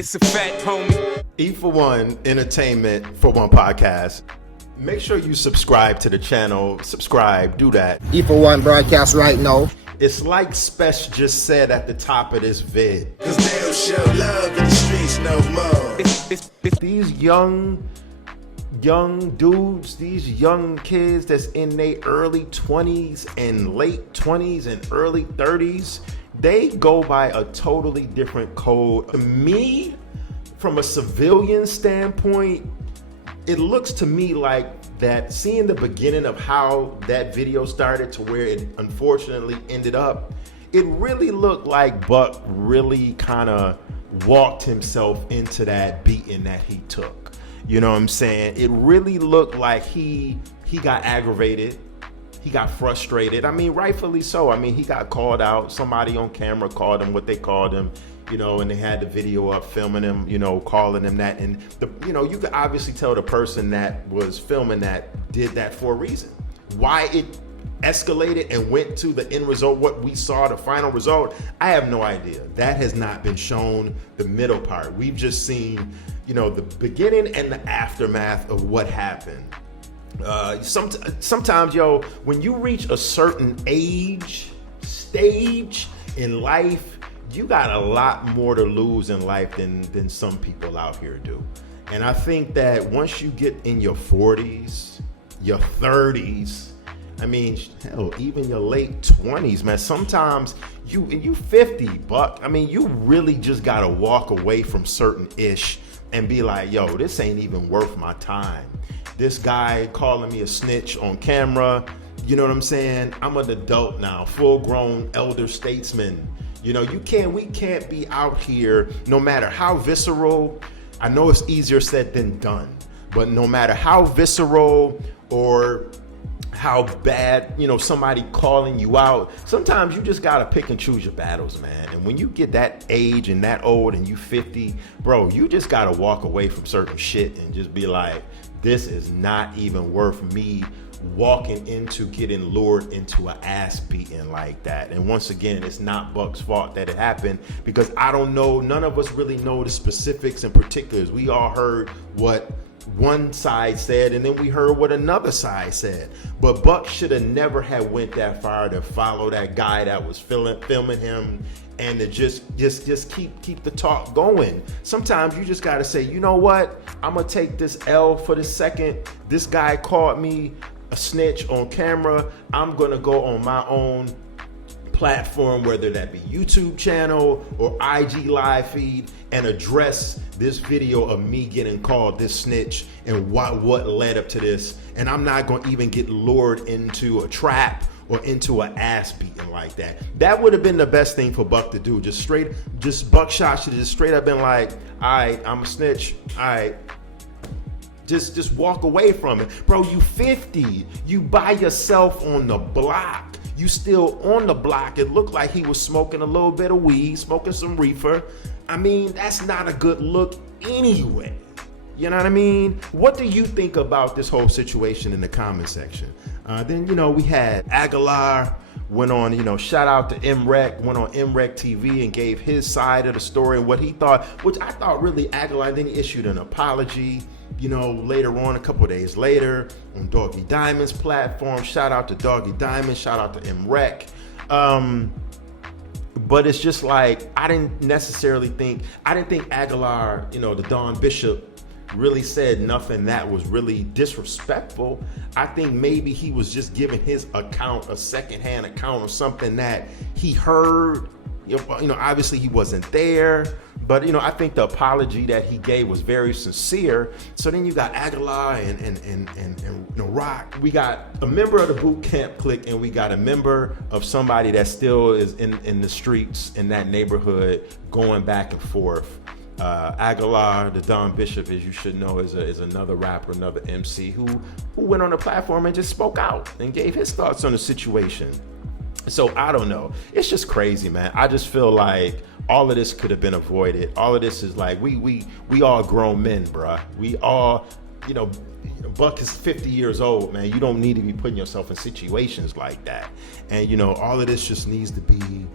It's a fact, homie. E for One Entertainment for One Podcast. Make sure you subscribe to the channel. Subscribe, do that. E for One broadcast right now. It's like Spesh just said at the top of this vid. Cause they don't show love in the streets no more. These young dudes, these young kids that's in their early 20s and late 20s and early 30s, they go by a totally different code. To me, from a civilian standpoint, it looks to me like that seeing the beginning of how that video started to where it unfortunately ended up, it really looked like Buck really kind of walked himself into that beating that he took. You know what I'm saying? It really looked like he got aggravated. He got frustrated. I mean, rightfully so. I mean, he got called out. Somebody on camera called him what they called him, you know, and they had the video up filming him, you know, calling him that. And, you could obviously tell the person that was filming that did that for a reason. Why it escalated and went to the end result, what we saw, the final result, I have no idea. That has not been shown, the middle part. We've just seen, you know, the beginning and the aftermath of what happened. Sometimes, yo, when you reach a certain stage in life, you got a lot more to lose in life than some people out here do. And I think that once you get in your 40s, your 30s, I mean, hell, even your late 20s, man, sometimes you 50, Buck. I mean, you really just gotta walk away from certain ish and be like, yo, this ain't even worth my time. This guy calling me a snitch on camera, you know what I'm saying? I'm an adult now, full-grown elder statesman. You know, we can't be out here, no matter how visceral. I know it's easier said than done, but no matter how visceral or how bad, you know, somebody calling you out, sometimes you just gotta pick and choose your battles, man. And when you get that age and that old and you 50, bro, you just gotta walk away from certain shit and just be like, this is not even worth me walking into getting lured into an ass beating like that. And once again, it's not Buck's fault that it happened, because I don't know, none of us really know the specifics and particulars. We all heard what one side said, and then we heard what another side said. But Buck should have never had went that far to follow that guy that was filming him, and to just keep the talk going. Sometimes you just gotta say, you know what? I'm gonna take this L for the second. This guy called me a snitch on camera. I'm gonna go on my own platform, whether that be YouTube channel or IG live feed, and address this video of me getting called this snitch and what led up to this. And I'm not gonna even get lured into a trap or into an ass beating like that. That would have been the best thing for Buck to do. Just Buckshot should have just straight up been like, all right, I'm a snitch, all right. Just walk away from it. Bro, you 50, you by yourself on the block. You still on the block. It looked like he was smoking a little bit of weed, smoking some reefer. I mean, that's not a good look anyway. You know what I mean? What do you think about this whole situation in the comment section? Then, you know, we had Aguilar went on, you know, shout out to MREC, went on MREC TV and gave his side of the story and what he thought, which I thought really Aguilar, then he issued an apology, you know, later on, a couple of days later on Doggy Diamond's platform. Shout out to Doggy Diamond, shout out to MREC. But it's just like, I didn't think Aguilar, you know, the Don Bishop, really said nothing that was really disrespectful. I think maybe he was just giving his account, a secondhand account of something that he heard. You know, obviously he wasn't there, but you know, I think the apology that he gave was very sincere. So then you got Aguilar and you know, Rock. We got a member of the boot camp clique, and we got a member of somebody that still is in the streets in that neighborhood, going back and forth. Aguilar, the Don Bishop, as you should know, is another rapper, another MC who went on the platform and just spoke out and gave his thoughts on the situation. So I don't know. It's just crazy, man. I just feel like all of this could have been avoided. All of this is like, we all grown men, bruh. We all, you know, Buck is 50 years old, man. You don't need to be putting yourself in situations like that. And, you know, all of this just needs to be,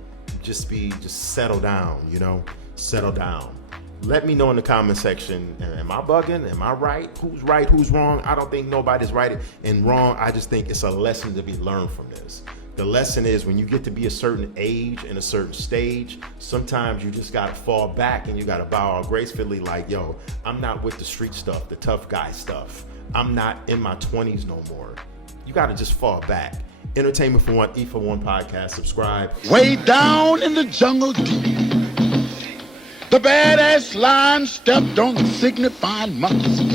just settle down, you know, settle down. Let me know in the comment section. Am I bugging? Am I right? Who's right? Who's wrong? I don't think nobody's right and wrong. I just think it's a lesson to be learned from this. The lesson is when you get to be a certain age and a certain stage, sometimes you just got to fall back and you got to bow out gracefully like, yo, I'm not with the street stuff, the tough guy stuff. I'm not in my 20s no more. You got to just fall back. Entertainment for One, E for One podcast. Subscribe. Way down in the jungle deep, the badass lion stepped on the signifying monkey's